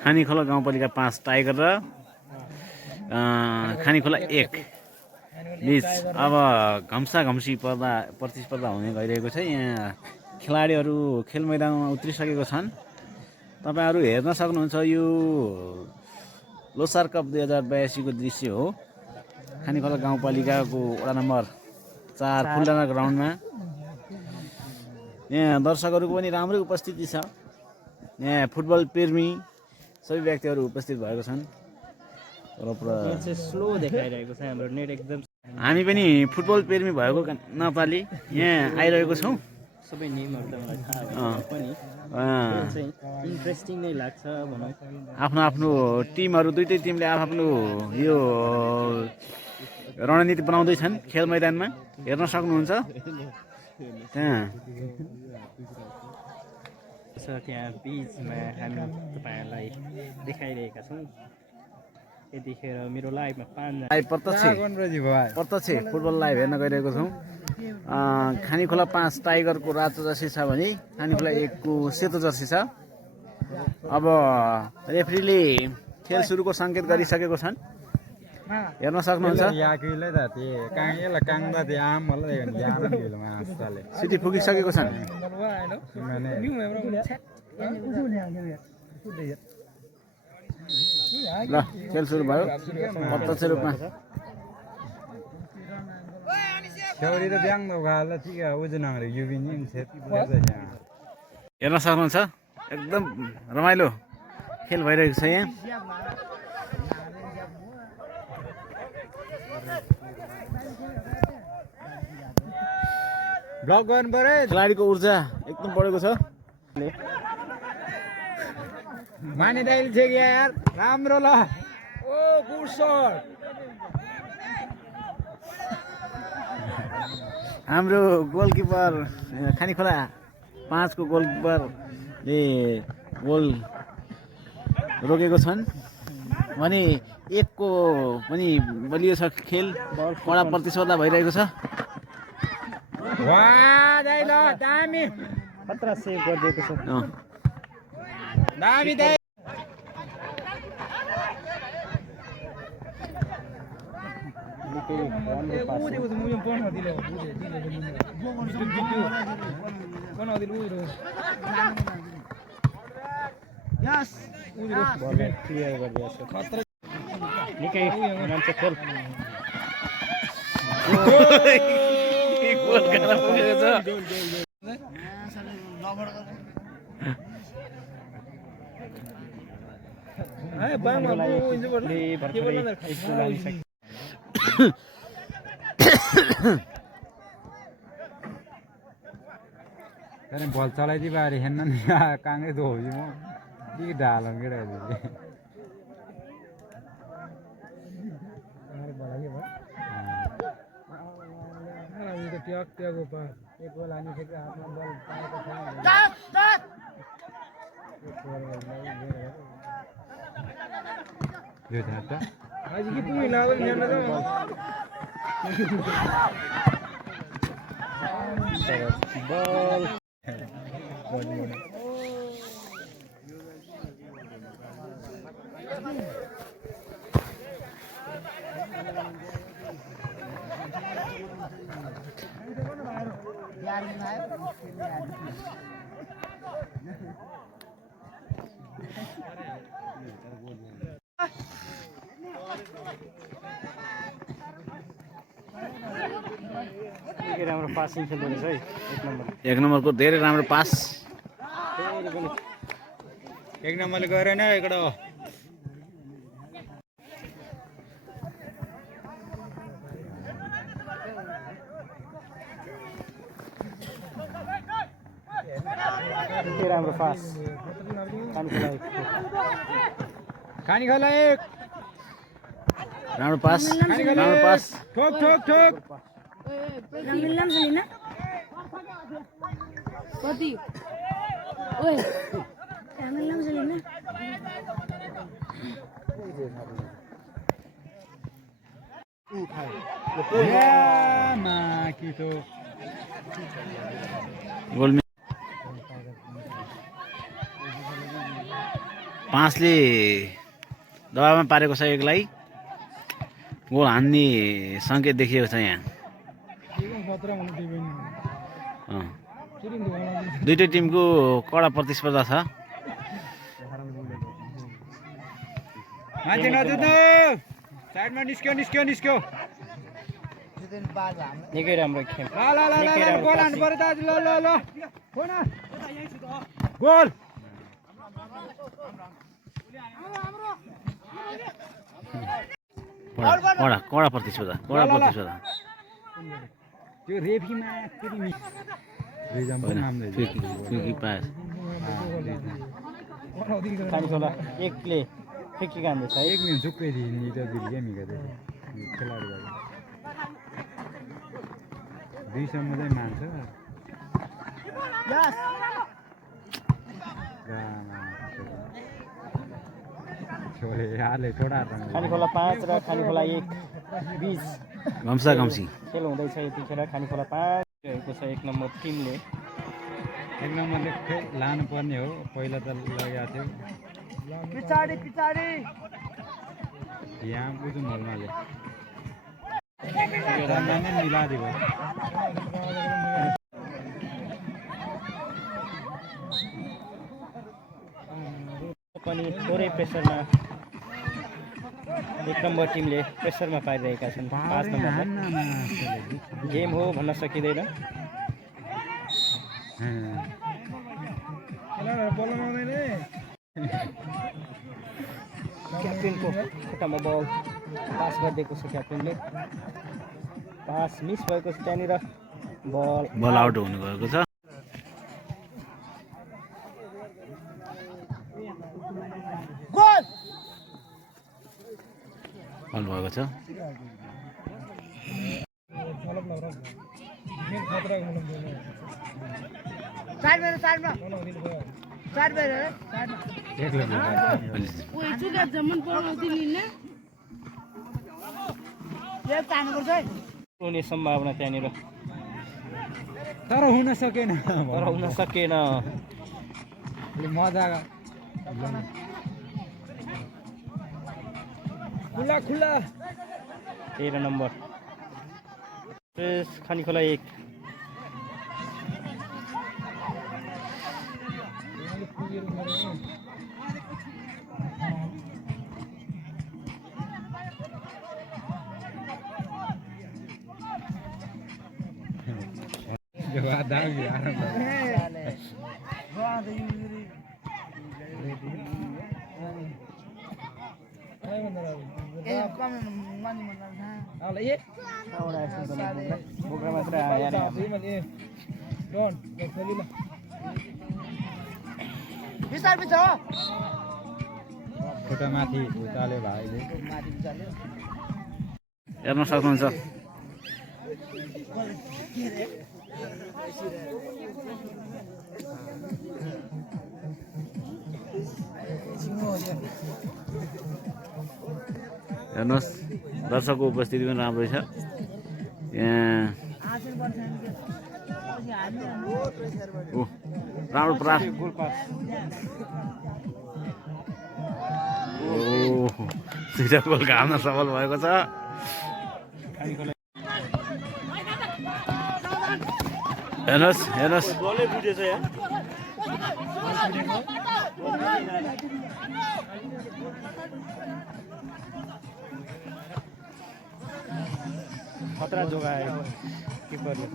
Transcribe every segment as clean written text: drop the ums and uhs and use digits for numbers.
खानीखोला गाउँपालिका 5 टाइगर र खानीखोला 1 बीच अब घम्सी प्रतिस्पर्धा हुने गइरहेको छ। यहाँ खेलाडीहरू खेल मैदानमा उत्रिसकेको छन्। तपाईहरु हेर्न सक्नुहुन्छ यो लोसार कप 2082 को दृश्य हो। खानीखोला गाउँपालिकाको वडा नम्बर 4 फुलडाँडा ग्राउन्डमा यहाँ दर्शकहरूको पनि राम्रै उपस्थिति छ। यहाँ फुटबल प्रेमी सबै व्यक्तिहरू उपस्थित भएको छन्। स्लो देखाइरहेको छ हाम्रो नेट एकदम। हामी पनि फुटबल प्रेमी भएको नाताले यहाँ आइरहेको छौँ। सबै नेमहरु त मलाई थाहा भएन पनि इन्ट्रेस्टिङ नै लाग्छ भनौँ। आफ्नो आफ्नो टिमहरू दुईटै टिमले आफ्नो यो रणनीति बनाउँदै छन् खेल मैदानमा हेर्न सक्नुहुन्छ। त्यहाँ बीचमा हामी तपाईहरुलाई देखाइरहेका छौँ। यतिखेर मेरो लाइभमा 5 प्रत्यक्ष फुटबल लाइभ हेर्न गइरहेको छौँ। खानीखोला 5 टाइगरको रातो जर्सी छ भने खानीखोला 1 को सेतो जर्सी छ। अब रेफ्रीले खेल सुरुको सङ्केत गरिसकेको छन्, हेर्न सक्नुहुन्छ। सिटी फुकिसकेको छन्। ल खेल सुरु भयो प्रत्यक्ष रूपमा। हेर्न सक्नुहुन्छ एकदम रमाइलो खेल भइरहेको छ। यहाँ ब्लक गर्नु पर्यो। खेलाडीको ऊर्जा एकदम बढेको छ। माने दाइले छ यार राम्रो ल। ओ गुड शट। हाम्रो गोलकिपर खानीखोला 5 को गोलकिपरले गोल रोकेको छन् भने 1 को पनि बलियो छ। खेल कडा प्रतिस्पर्धा भइरहेको छ। वाह दाइ ल दामी खतरा सेभ गरिदिएको छ। दामी दाइ। निकै मान्छे खोल गोल गर्न पुगेको छ। बल चलाइदिए बारे हेर्न नि काङ्ग्रेस हो म के ढालौँ केटा बल राम्रो पासिङ खेल्दो रहेछ है। 1 नम्बरको धेरै राम्रो पास। 1 नम्बरले गरेन इकडे हो। राम्रो पास खानीखोला 1 राम्रो पास राम्रो पास। ठोक ठोक ठोक मिल्न छैन कति ओए मिल्न छैन या माकी तो गोल 5ले दबावमा पारेको छ एकलाई। गोल हान्ने सङ्केत देखिएको छ यहाँ। दुईटै टिमको कडा प्रतिस्पर्धा छ। मान्छे नजुत्नु, साइडमा निस्क्यो निस्क्यो निस्क्यो। निकै राम्रो खेल। ल ल ल ल गोल हान्नु पर्यो दाजु। ल ल ल गोल। कडा प्रतिस्पर्धा, कडा प्रतिस्पर्धा। त्यो रेफीमा फेरि पास खानेखोला एकले फ्रिकिक हान्दैछ है। एक मिनट चुप्पै दिने त बिर्या मिगा दे खेलाडी गयो 2 सम्म चाहिँ मान्छ। यस छोरे यारले छोडा खानेखोला 5 र खानेखोला 1 20 घम्सा घम्सी खेल हुँदैछ यतिखेर। खानेखोला 5 रहेको छ 1 नम्बर टिमले। 1 नम्बरले लानु पर्ने हो, पहिला त लगाएको थियो। पिछाडी पिछाडी यहाँ बुझ्नु मलमाले नै मिलादियो। पनि थोरै प्रेसरमा 1 नम्बर टिमले प्रेसरमा पारिरहेका छन्। 5 नम्बरमा गेम हो भन्न सकिँदैन। क्याप्टेनको खुट्टामा बल पास गरिदिएको छ। क्याप्टेनले पास मिस भएको छ त्यहाँनिर। बल आउट हुनु गएको छ। बल भएको छ। हुने सम्भावना त्यहाँनिर तर हुन सकेन। मजा खुला खुला 13 नम्बर खानेखोला 1 बोक्रा मात्र आएर खुट्टा माथि उचाल्यो भाइले। हेर्न सक्नुहुन्छ हेर्नुहोस् दर्शकको उपस्थिति पनि राम्रै छ यहाँ। राम्रो प्रयास। दुईटा गोल हाल्न सफल भएको छ। हेर्नुहोस् हेर्नुहोस् खतरा जोगायो किपरले।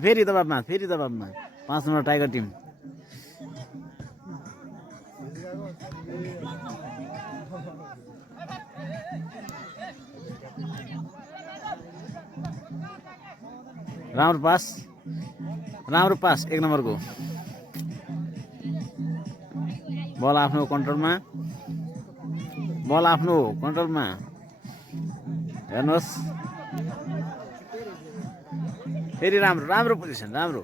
फेरि दबाबमा 5 नम्बर टाइगर टिम। राम्रो पास 1 नम्बरको बल आफ्नो कन्ट्रोलमा हेर्नुहोस् फेरि राम्रो पोजिसन राम्रो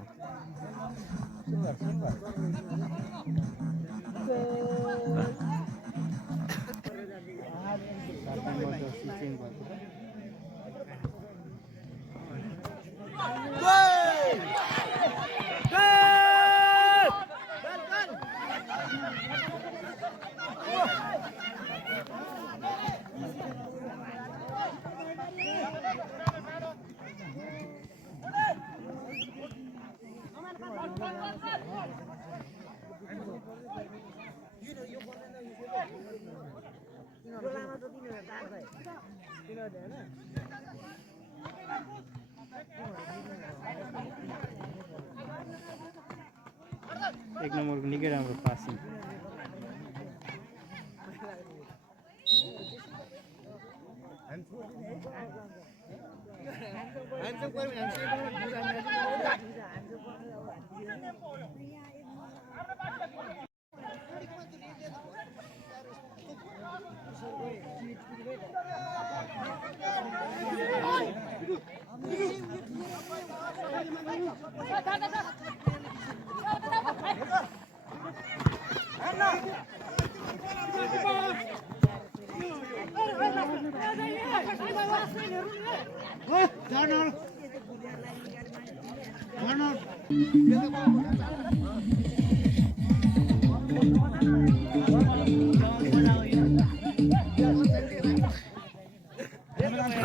एक नम्बरको निकै राम्रो पासिङ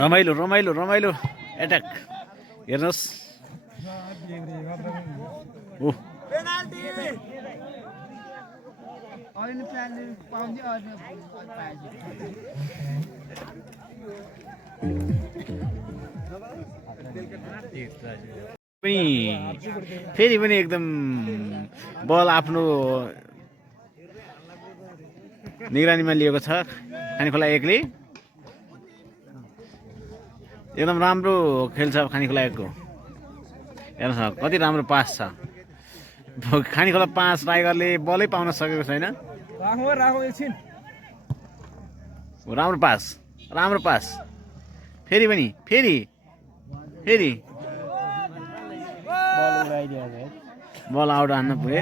रमाइलो रमाइलो रमाइलो एट्याक हेर्नुहोस् ओह फेरि पनि एकदम बल आफ्नो निगरानीमा लिएको छ खानेखोला एकले एकदम राम्रो खेल्छ खानेखोला एकको हेर्नुहोस् कति राम्रो पास छ खानेखोला 5 टाइगरले बलै पाउन सकेको छैन राम्रो पास फेरि पनि फेरि बल आउट हान्न पुगे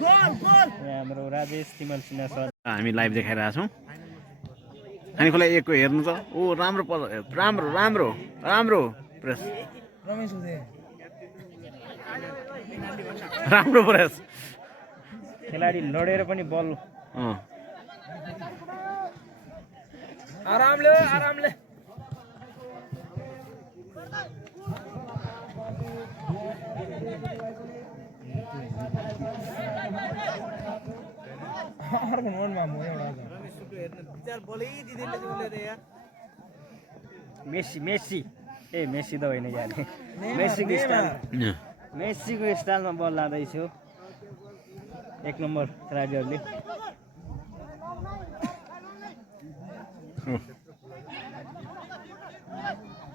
हाम्रो राजेश तिमल सिन्हा सर हामी लाइभ देखाइरहेको छौँ खानेखोला एकको हेर्नु त ओ राम्रो राम्रो राम्रो राम्रो प्रेस राम्रो प्रेस खेलाडी लडेर पनि बल आरामले मेसी ए मेसी त होइन यार मेसीको स्टाइलमा बल लाँदैछु एक नम्बर खेलाडीहरूले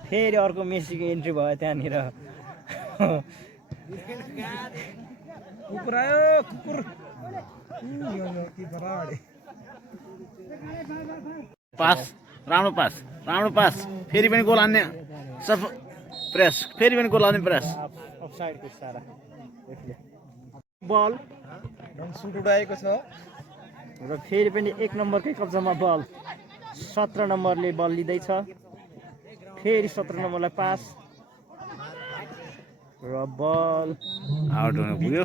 फेरि अर्को मेसीको इन्ट्री भयो त्यहाँनिर कुकुर पास राम्रो पास फेरि पनि गोल हान्ने सब प्रेस फेरि पनि गोल हान्ने प्रेस अफसाइडको इसारा बल सुट उडाएको छ र फेरि पनि एक नम्बरकै कब्जामा बल 17 नम्बरले बल लिँदैछ फेरि 17 नम्बरलाई पास र बल आउट हुन पुग्यो